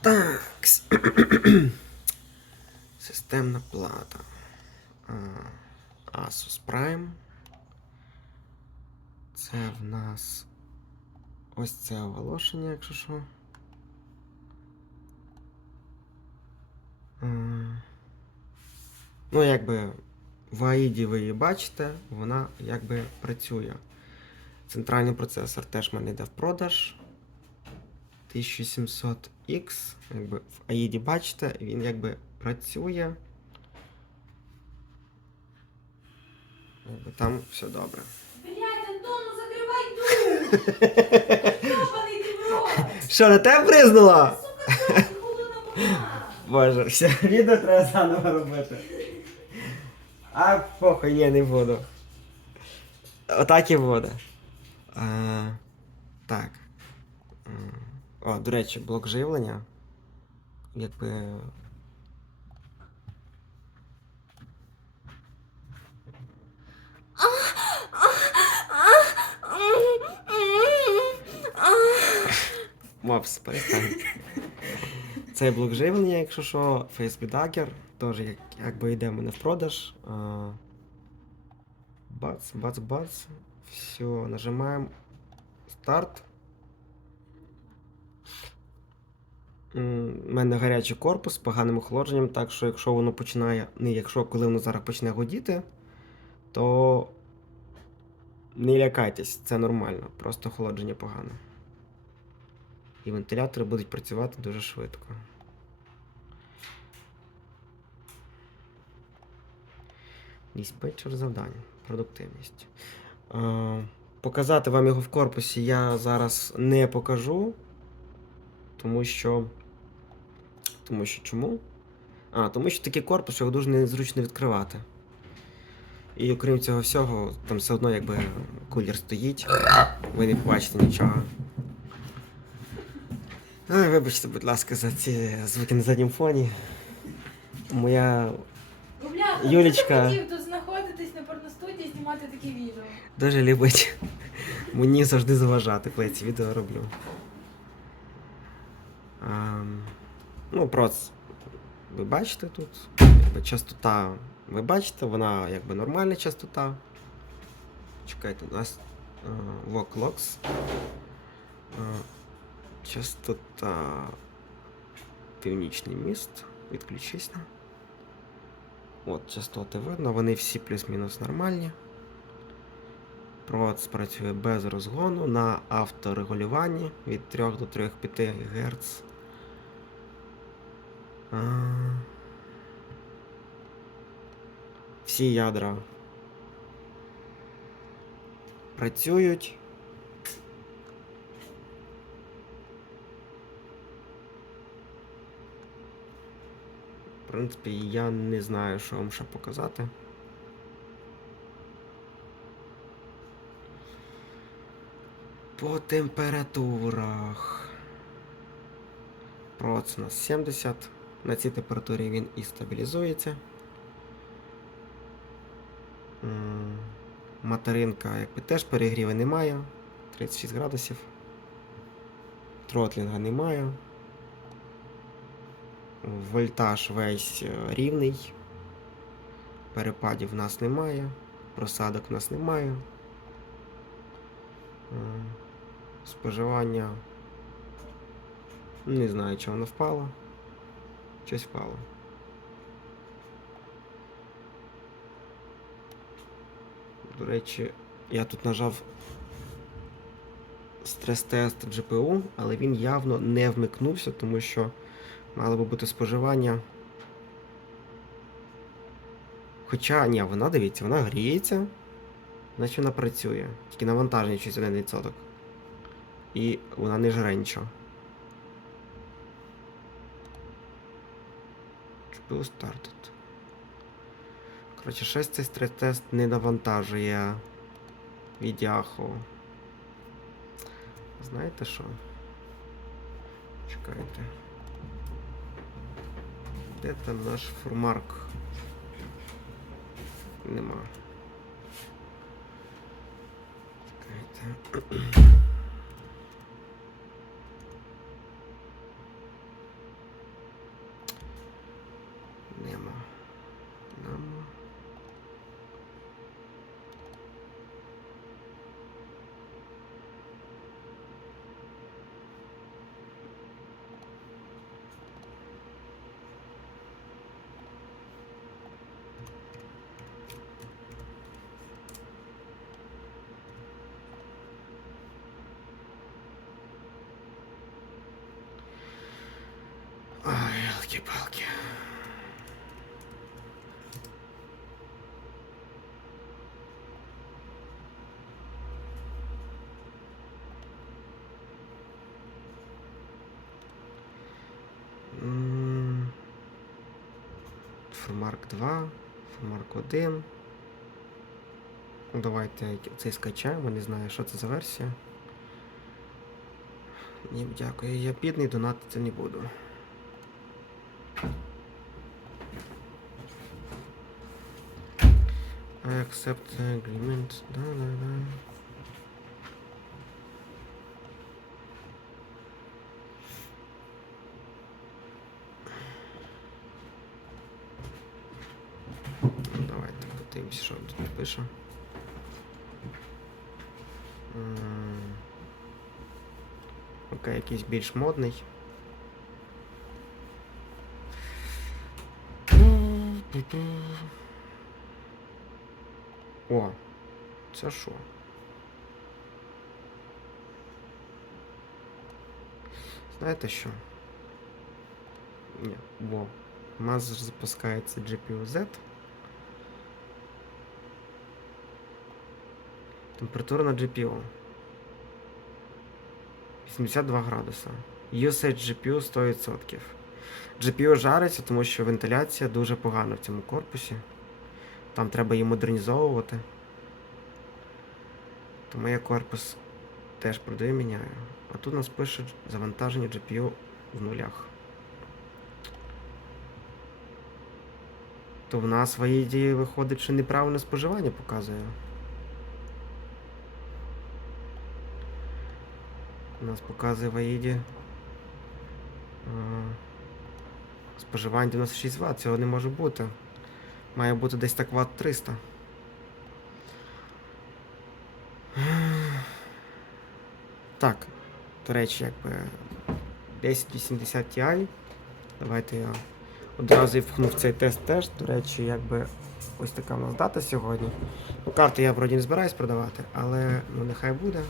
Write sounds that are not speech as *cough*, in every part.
Так. *clears throat* Системна плата. Asus Prime. Це в нас ось це оголошення, якщо що. Ну, якби в AID ви її бачите, вона якби працює. Центральний процесор теж мене йде в продаж. 1700X, якби в AID бачите, він якби працює. Якби там все добре. Блять, Антон, ну закривай дух! Що, на тебе бризнуло? Сука! Боже, все, відео треба заново робити. А похуй, ні, не буду. Отак і буде. А, так. О, до речі, блок живлення. Якби. Мопс, перестань. Цей блок живлення, якщо що, FSB теж як, якби йде в мене в продаж. А, Бац, бац, бац. Все, нажимаємо старт. У мене гарячий корпус з поганим охолодженням, так що якщо воно починає. Не якщо коли воно зараз почне гудіти, то не лякайтесь, це нормально, просто охолодження погане. І вентилятори будуть працювати дуже швидко. Диспетчер завдань. Продуктивність. Е, показати вам його в корпусі я зараз не покажу. Тому що. Тому що чому? А, тому що такий корпус, його дуже незручно відкривати. І окрім цього всього, там все одно якби кулер стоїть, ви не побачите нічого. Ой, вибачте, будь ласка, за ці звуки на заднім фоні. Моя Бля, Юлічка. хотів тут знаходитись на порностудії знімати такі відео. дуже любить мені завжди заважати, коли я ці відео роблю. Проц, ви бачите тут. Якби частота, ви бачите, вона якби нормальна частота. Чекайте, у нас е, Voclox. Е, частота Північний міст. Відключись. От, частоти видно, вони всі плюс-мінус нормальні. Провод спрацює без розгону на авторегулюванні від 3 до 3,5 Гц. Всі ядра працюють. В принципі, я не знаю, що вам ще показати. По температурах. Проц у нас 70. На цій температурі він і стабілізується. Материнка, якби теж перегріву немає. 36 градусів. Тротлінга немає. Вольтаж весь е, рівний. Перепадів в нас немає. Просадок в нас немає. Споживання. Не знаю, чи воно впало. Щось впало. До речі, я тут нажав стрес-тест GPU, але він явно не вмикнувся, тому що мало би бути споживання. Хоча, ні, вона дивіться, вона гріється, значить вона працює. Тільки навантаження 61%. І вона не жре нічого. GPU started. Коротше, щось цей стрес-тест не навантажує відяху. Знаєте що? Чекайте. Де там наш фурмарк? Нема. Чекайте. Йолки-палки. М, Фомарк 2, Фомарк 1. Ну, давайте цей скачаємо, не знаю, що це за версія. Ні, дякую, я бідний, донатити не буду. Accept the agreement. Да, да. Ну, Давайте подивимось, що тут пише. Окей, якийсь більш модний. О, це що? Знаєте що? Ні, во. У нас запускається GPU-Z. Температура на GPU. 82 градуса. Usage GPU 100%. GPU жариться, тому що вентиляція дуже погана в цьому корпусі. Там треба її модернізовувати. Тому я корпус теж продаю, міняю. А тут нас пише завантаження GPU в нулях. То в нас в AID виходить, що неправильне споживання показує. У нас показує в AID е, споживання 96 Вт. Цього не може бути. Має бути десь так Вт 300. Так, до речі, якби 1080 Ti. Давайте я одразу і впхну в цей тест теж. До речі, якби ось така в нас дата сьогодні. Ну, карти я вроді не збираюсь продавати, але ну нехай буде.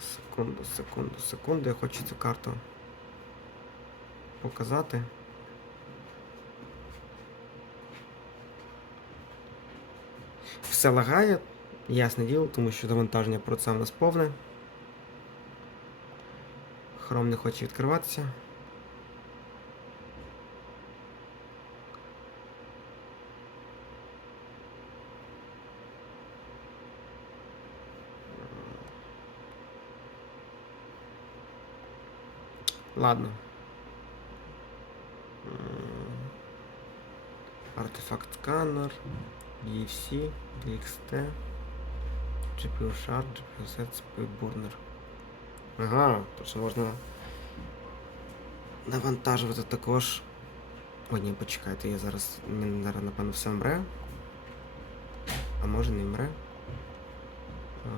Секунду, секунду, секунду. Я хочу цю карту показати. Все лагає, ясне діло, тому що завантаження процеса у нас повне. Chrome не хоче відкриватися. Ладно. Сканер, EFC, DXT, GPU Shard, GPU Set, CPU Burner. Ага, то що можна навантажувати також. О, ні, почекайте, я зараз зараз, напевно, все мре. А може не мре. А,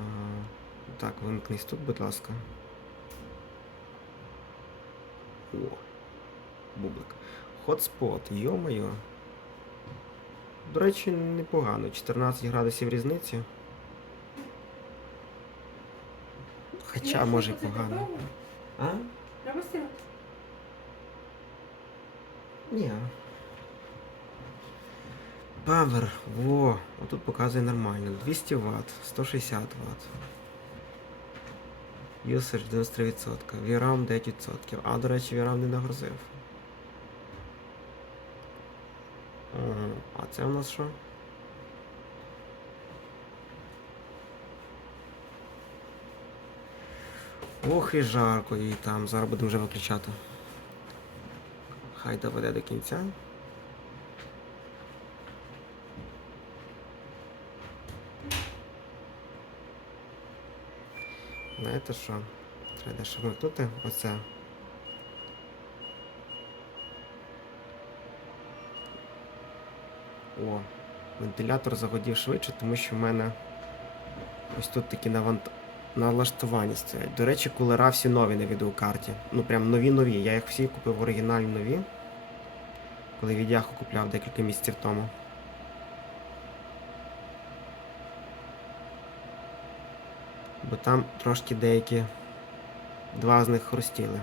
так, вимкнись тут, будь ласка. О, бублик. Хотспот, йо-моє. До речі, непогано. 14 градусів різниці. Хоча, може, і погано. А? Ні. Павер. Во. Отут показує нормально. 200 Вт, 160 Вт. Usage 93%. VRAM 9%. А, до речі, VRAM не нагрузив. Ага. А це у нас що? Ох і жарко їй там. Зараз будемо вже виключати. Хай доведе до кінця. Знаєте що? Треба дещо вмикнути оце. О, вентилятор загодів швидше, тому що в мене ось тут такі навант... налаштування стоять. До речі, кулера всі нові на відеокарті. Ну прям нові-нові. Я їх всі купив оригінальні нові. Коли відяху купляв декілька місяців тому. Бо там трошки деякі. Два з них хрустіли.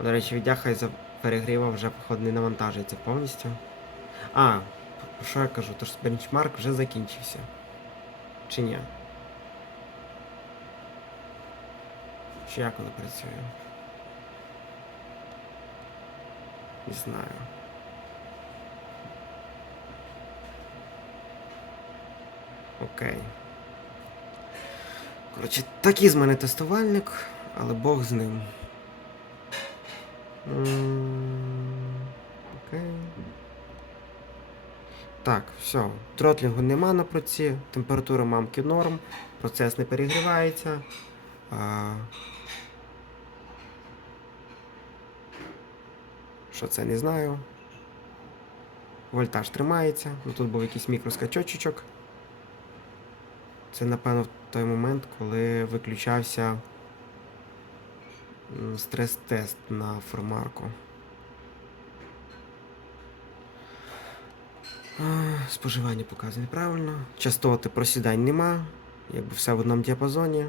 До речі, віддяха із-за перегріва вже походу не навантажується повністю. А, що я кажу? Тож бенчмарк вже закінчився. Чи ні? Чи як воно працює? Не знаю. Окей. Коротше, такий з мене тестувальник, але Бог з ним. Окей. Так, все. Тротлінгу нема на проці, температура мамки норм, процес не перегрівається. Що це не знаю. Вольтаж тримається. Ну, тут був якийсь мікроскачочок. Це, напевно, той момент, коли виключався стрес-тест на формарку. Споживання показує неправильно. Частоти просідань нема. Якби все в одному діапазоні.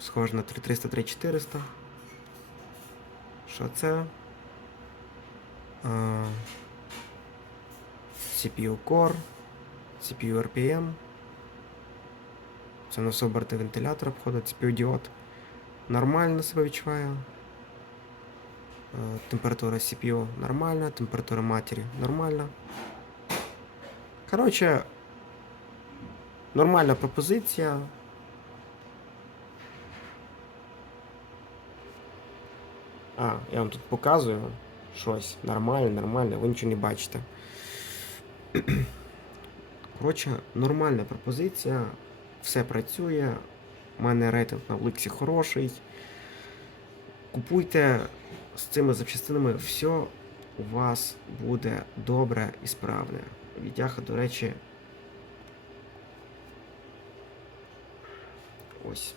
Схоже на 3300-3400. Що це? CPU Core, CPU RPM. Це на все вентилятор обходить, CPU діод. Нормально себе відчуває. Е, Температура CPU нормальна, температура матері нормальна. Коротше, нормальна пропозиція. А, я вам тут показую щось. Нормально, нормально, ви нічого не бачите. Коротше, нормальна пропозиція. Все працює. У мене рейтинг на Олексі хороший. Купуйте з цими запчастинами, все у вас буде добре і справне. Відяха, до речі. Ось.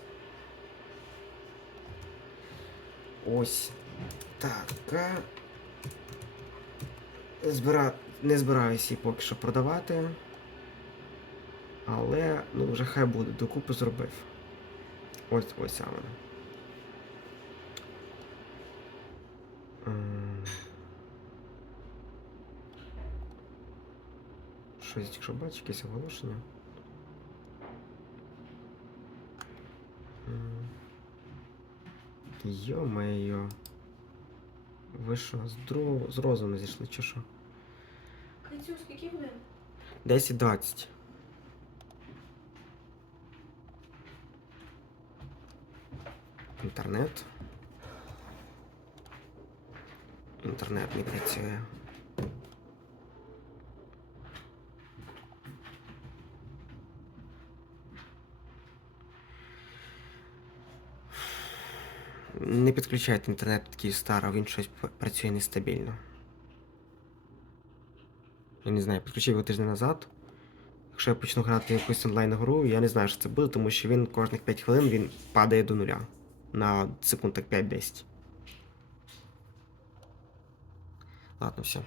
Ось така. Збира... Не збираюся її поки що продавати. Але ну вже хай буде, докупи зробив. Ось ось саме. Ем. Щось, якщо бачиш, якесь оголошення. Ем. Йо-моє. Ви що, з, дру... з розуму зійшли чи що? Катю, скільки годин? 10-20. Інтернет. Інтернет не працює. Не підключайте інтернет такий старий, він щось працює нестабільно. Я не знаю, підключив його тиждень назад. Якщо я почну грати якусь онлайн-гру, я не знаю, що це буде, тому що він кожних 5 хвилин він падає до нуля. На секунд так 5-10. Ладно, все.